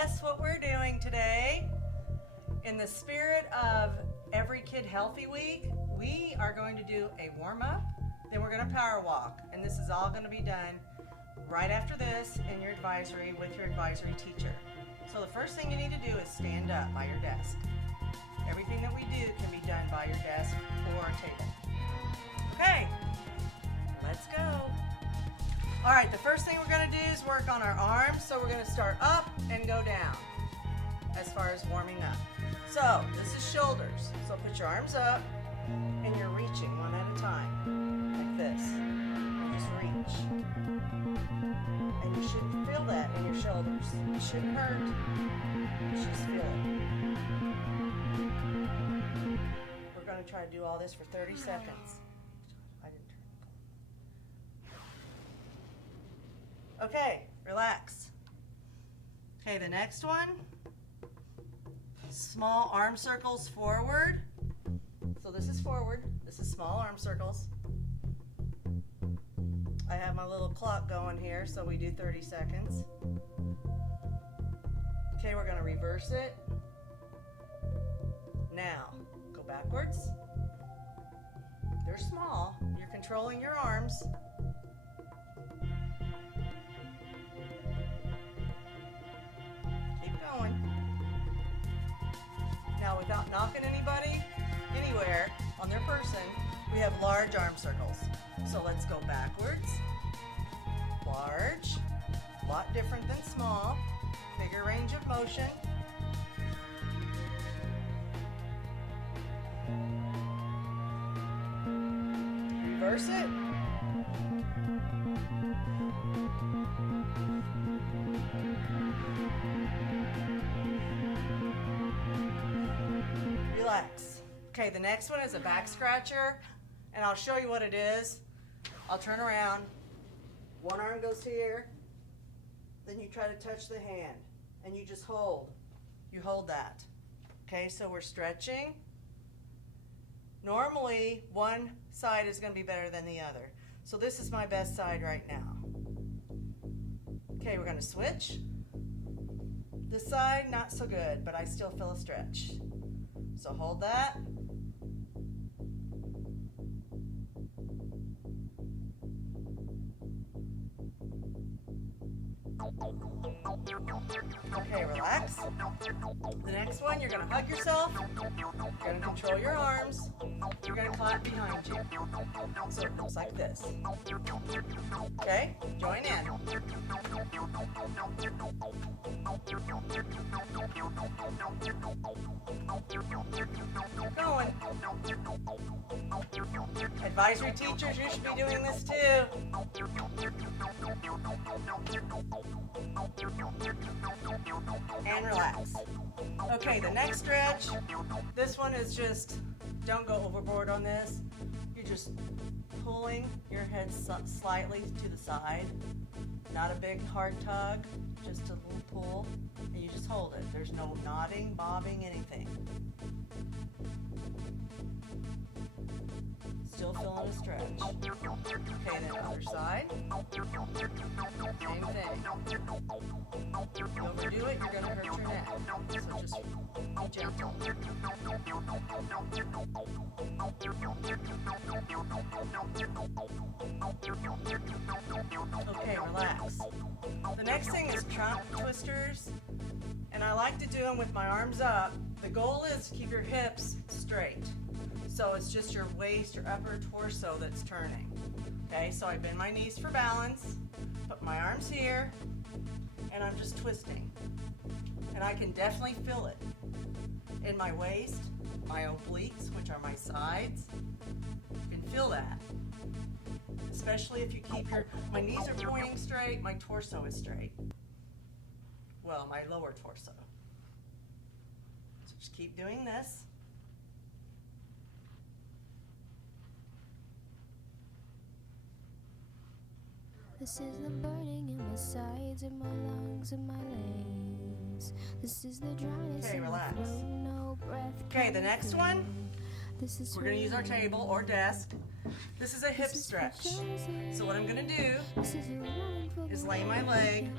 guess what we're doing today? In the spirit of Every Kid Healthy Week, we are going to do a warm-up, then we're going to power walk, and this is all going to be done right after this in your advisory with your advisory teacher. So the first thing you need to do is stand up by your desk. Everything that we do can be done by your desk or a table. Okay, let's go. All right, the first thing we're going to do is work on our arms. So we're going to start up and go down as far as warming up. So this is shoulders. So put your arms up and you're reaching one at a time, like this. Just reach. And you should feel that in your shoulders. It shouldn't hurt. You should just feel it. We're going to try to do all this for 30 seconds. Okay, relax. Okay, the next one, small arm circles forward. So this is forward, this is small arm circles. I have my little clock going here, so we do 30 seconds. Okay, we're gonna reverse it. Now, go backwards. They're small, you're controlling your arms. Now, without knocking anybody anywhere on their person, we have large arm circles. So let's go backwards. Large, a lot different than small, bigger range of motion. Reverse it. Relax. Okay, the next one is a back scratcher, and I'll show you what it is. I'll turn around. One arm goes here, then you try to touch the hand, and you just hold. You hold that. Okay, so we're stretching. Normally, one side is going to be better than the other. So this is my best side right now. Okay, we're going to switch. This side, not so good, but I still feel a stretch. So hold that. Okay, relax. The next one, you're going to hug yourself. You're going to control your arms. You're going to clap behind you. So it looks like this. Okay, join in. Going. Advisory teachers, you should be doing this too. And relax. Okay, the next stretch, this one is just, don't go overboard on this. You're just pulling your head slightly to the side. Not a big hard tug, just a little pull, and you just hold it. There's no nodding, bobbing, anything. Still feeling a stretch. Okay, then other side. Same thing. You overdo it, you're going to hurt your neck. So just be gentle. Okay, relax. The next thing is trunk twisters, and I like to do them with my arms up. The goal is to keep your hips straight. So it's just your waist, your upper torso that's turning. Okay, so I bend my knees for balance, put my arms here, and I'm just twisting. And I can definitely feel it in my waist, my obliques, which are my sides. You can feel that. Especially if you keep my knees are pointing straight, my torso is straight. Well, my lower torso. So just keep doing this. This is the burning in my sides, in my lungs, in my legs. This is the dryness Okay, in my relax. throat, no breath. Okay, the next one, This is we're going to use our table or desk. This is a hip stretch. So what I'm going to do is lay my leg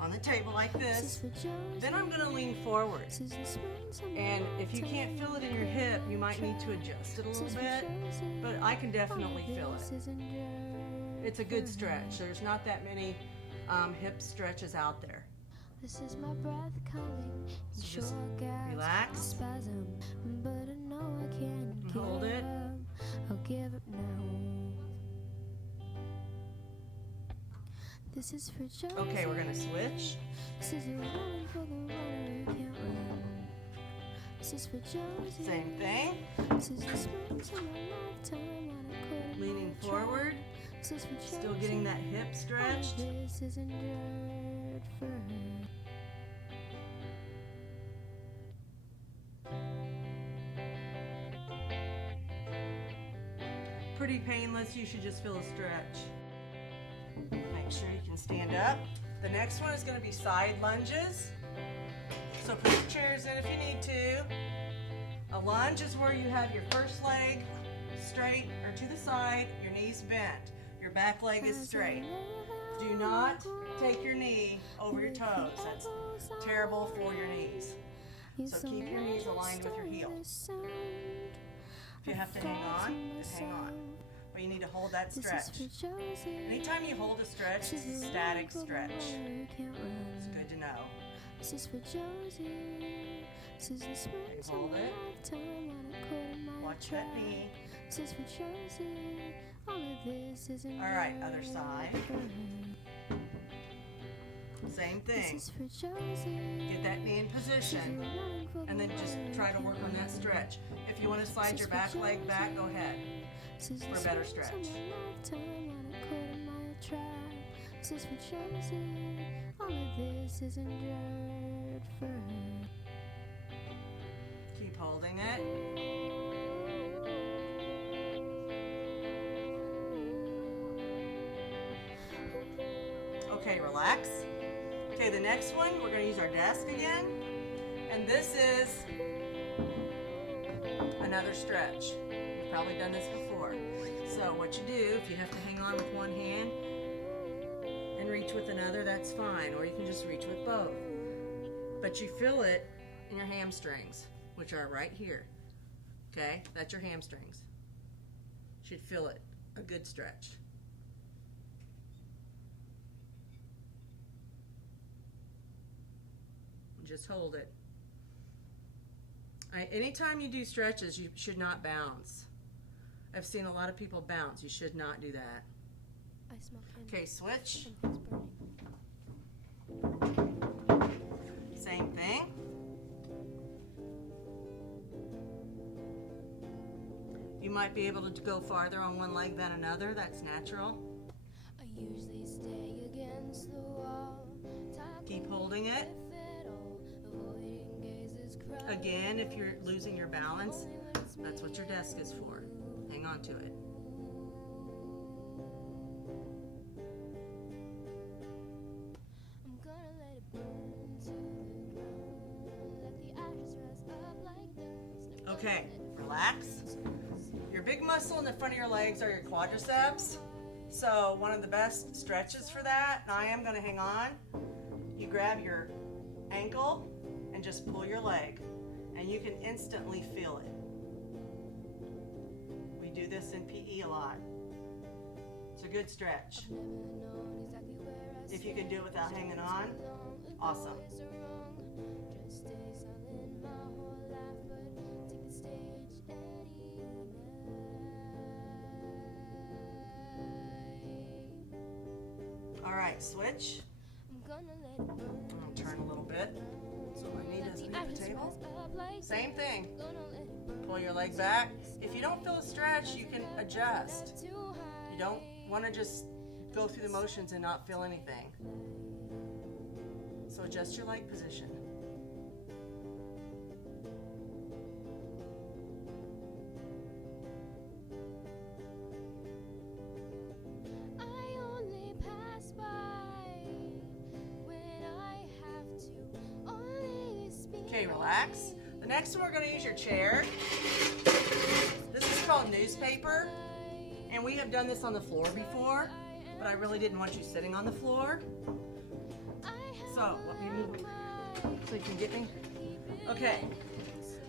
on the table like This is this. for Josie. Then I'm gonna lean forward. This is the spring, summer, And if you autumn, can't feel it in your hip, you might need to adjust it a This little is for bit, Josie. but I can definitely feel This it. is endured It's a good for stretch. There's not that many hip stretches out there. This is my breath coming. So Sure just got relax. spasm, but I know I can't Hold give it. up. I'll give up now. This is for Josie. Okay, we're gonna switch. This is a running for the runner who can't run. This is for Josie. Same thing. This is the spring to my lifetime on a quarter Leaning mile forward. track. This is for Still getting that hip All of stretched. this is endured for her. Pretty painless. You should just feel a stretch. Make sure you can stand up. The next one is gonna be side lunges. So put your chairs in if you need to. A lunge is where you have your first leg straight or to the side, your knees bent. Your back leg is straight. Do not take your knee over your toes. That's terrible for your knees. So keep your knees aligned with your heels. If you have to hang on, just hang on. But you need to hold that stretch. Anytime you hold a stretch, it's a static stretch. It's good to know. This is for Josie. This is the spring Okay, to hold my it. lifetime on a quarter mile Watch track. that knee. This is for Josie. All of this is All right, other side. Same This thing. is for Josie. Get that knee in position. And then just try to work on that stretch. If you want to slide your back leg back, go ahead. for a better stretch. This is for Josie. All of this is endured for her. Keep holding it. Okay, relax. Okay, the next one, we're going to use our desk again. And this is another stretch. You've probably done this before. So what you do, if you have to hang on with one hand and reach with another, that's fine. Or you can just reach with both. But you feel it in your hamstrings, which are right here. Okay, that's your hamstrings. Should feel it. A good stretch. Just hold it. Anytime you do stretches, you should not bounce. I've seen a lot of people bounce. You should not do that. I smell candy. Okay, switch. Something's burning. Same thing. You might be able to go farther on one leg than another. That's natural. I usually stay against the wall. Keep holding it. Again, if you're losing your balance, that's what your desk is for. Hang on to it. I'm gonna let it burn to the ground. Let the ashes rise up like dust. Okay, relax. Your big muscle in the front of your legs are your quadriceps. So one of the best stretches for that, and I am going to hang on, you grab your ankle and just pull your leg, and you can instantly feel it. We do this in PE a lot. It's a good stretch. If you can do it without hanging on, awesome. All right, switch. I'll turn a little bit so my knee doesn't hit the table. Same thing. Pull your leg back. If you don't feel a stretch, you can adjust. You don't want to just go through the motions and not feel anything. So adjust your leg position. Okay, relax. The next one, we're going to use your chair. This is called newspaper, and we have done this on the floor before, but I really didn't want you sitting on the floor. So, let me move so you can get me. Okay,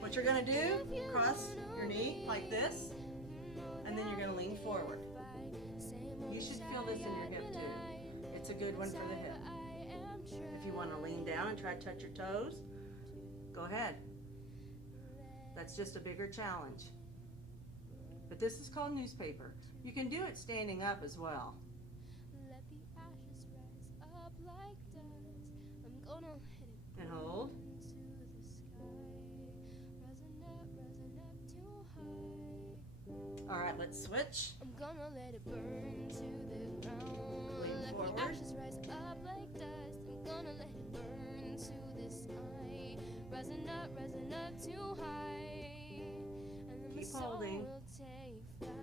what you're gonna do, cross your knee like this, and then you're gonna lean forward. You should feel this in your hip too. It's a good one for the hip. If you wanna lean down and try to touch your toes, go ahead. That's just a bigger challenge. But this is called newspaper. You can do it standing up as well. And hold. All right, let's switch. I'm gonna let it burn to the ground. Let the ashes rise up like dust. I'm gonna let it burn to the sky. Rising up too high. And then my Keep soul holding. will take flight.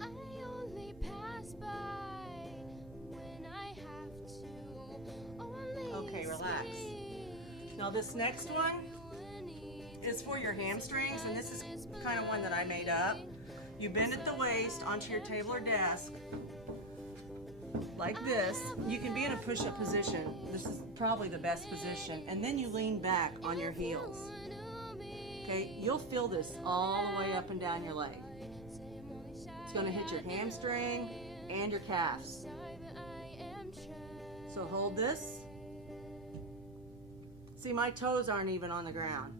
I only pass by when I have to. Only Okay, relax. Now this next one is for your hamstrings, and this is kind of one that I made up. You bend at the waist onto your table or desk like this. You can be in a push-up position. This is probably the best position. And then you lean back on your heels. Okay, you'll feel this all the way up and down your leg. It's going to hit your hamstring and your calves. So hold this. See, my toes aren't even on the ground.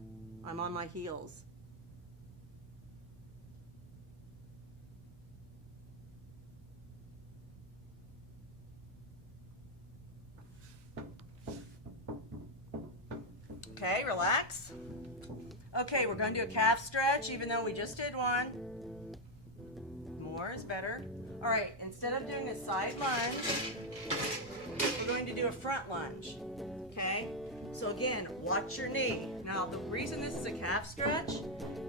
I'm on my heels. Okay, relax. Okay, we're going to do a calf stretch, even though we just did one. More is better. All right, instead of doing a side lunge, we're going to do a front lunge. Okay? So again, watch your knee. Now, the reason this is a calf stretch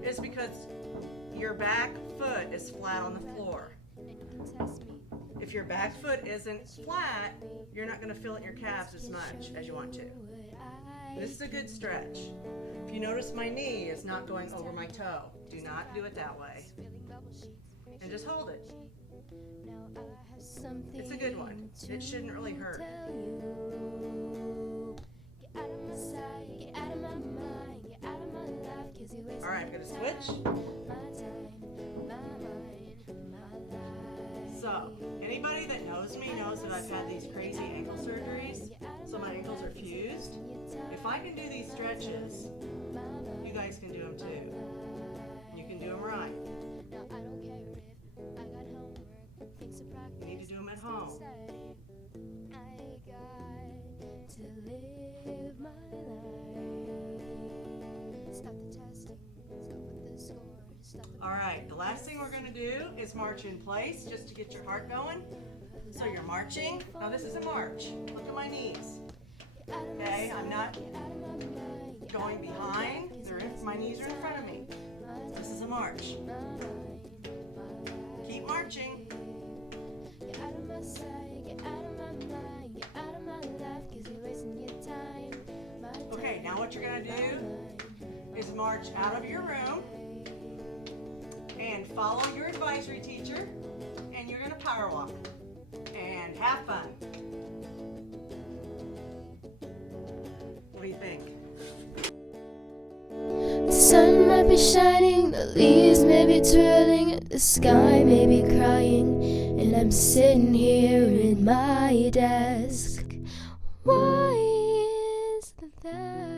is because your back foot is flat on the floor. If your back foot isn't flat, you're not going to feel it in your calves as much as you want to. This is a good stretch. If you notice my knee is not going over my toe, do not do it that way. And just hold it. It's a good one. It shouldn't really hurt. All right, I'm going to switch. So, anybody that knows me knows that I've had these crazy ankle surgeries, so my ankles are fused. If I can do these stretches, you guys can do them too. You can do them right. You need to do them at home. All right, the last thing we're going to do is march in place just to get your heart going. So you're marching. Now this is a march. Look at my knees. Okay, I'm not going behind. My knees are in front of me. This is a march. Keep marching. Okay, now what you're going to do is march out of your room and follow your advisory teacher, and you're going to power walk and have fun. What do you think? The sun might be shining, the leaves may be twirling, the sky may be crying, and I'm sitting here in my desk. Why is that?